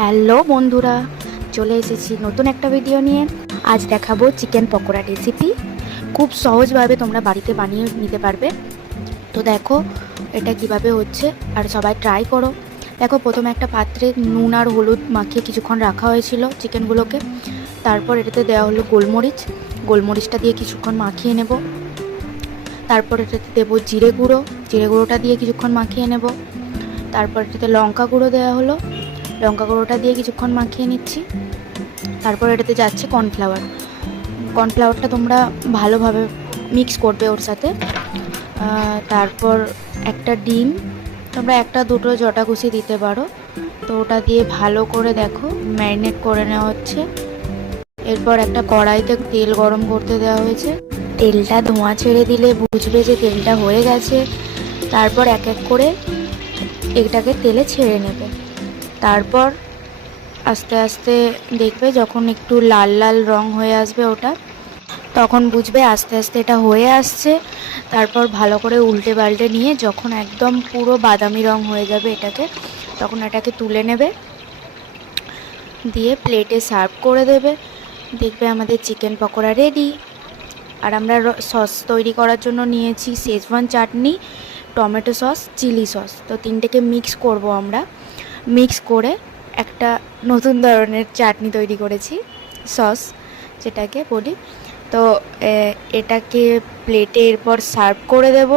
Hello বন্ধুরা, চলে এসেছি নতুন একটা ভিডিও নিয়ে। আজ দেখাবো চিকেন পকোড়া রেসিপি। খুব সহজভাবে তোমরা বাড়িতে বানিয়ে নিতে পারবে। তো দেখো এটা কিভাবে হচ্ছে, আর সবাই ট্রাই করো। দেখো প্রথমে একটা পাত্রে নুন আর হলুদ মাখিয়ে কিছুক্ষণ রাখা হয়েছিল চিকেনগুলোকে। তারপর এটাতে দেওয়া হলো গোলমরিচটা দিয়ে কিছুক্ষণ মাখিয়ে নেব। তারপর এটাতে দেবো জিরে গুঁড়োটা দিয়ে কিছুক্ষণ মাখিয়ে নেব। তারপর এটাতে লঙ্কা গুঁড়ো দেওয়া হলো, লঙ্কা গুঁড়োটা দিয়ে কিছুক্ষণ মাখিয়ে নিচ্ছি। তারপর এটাতে যাচ্ছে কর্নফ্লাওয়ারটা তোমরা ভালোভাবে মিক্স করবে ওর সাথে। তারপর একটা ডিম, তোমরা একটা দুটো জটা কুচি দিতে পারো। তো ওটা দিয়ে ভালো করে দেখো ম্যারিনেট করে নেওয়া হচ্ছে। এরপর একটা কড়াইতে তেল গরম করতে দেওয়া হয়েছে। তেলটা ধোঁয়া ছেড়ে দিলে বুঝবে যে তেলটা হয়ে গেছে। তারপর এক এক করে এটাকে তেলে ছেড়ে নেবে। তারপর আস্তে আস্তে দেখবে যখন একটু লাল লাল রং হয়ে আসবে ওটা, তখন বুঝবে আস্তে আস্তে এটা হয়ে আসছে। তারপর ভালো করে উল্টে পাল্টে নিয়ে যখন একদম পুরো বাদামি রং হয়ে যাবে তখন এটাকে তুলে নেবে, দিয়ে প্লেটে সার্ভ করে দেবে। দেখবে আমাদের চিকেন পকোড়া রেডি। আর আমরা সস তৈরি করার জন্য নিয়েছি শেজওয়ান চাটনি, টমেটো সস, চিলি সস। তো তিনটেকে মিক্স করব আমরা। মিক্স করে একটা নতুন ধরনের চাটনি তৈরি করেছি, সস যেটাকে বলি। তো এটাকে প্লেটে এরপর সার্ভ করে দেব,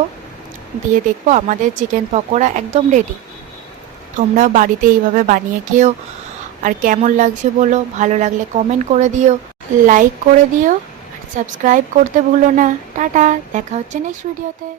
দিয়ে দেখবো আমাদের চিকেন পকোড়া একদম রেডি। তোমরাও বাড়িতে এইভাবে বানিয়ে খেও। আর কেমন লাগছে বলো, ভালো লাগলে কমেন্ট করে দিও, লাইক করে দিও, আর সাবস্ক্রাইব করতে ভুলো না। টাটা, দেখা হচ্ছে নেক্সট ভিডিওতে।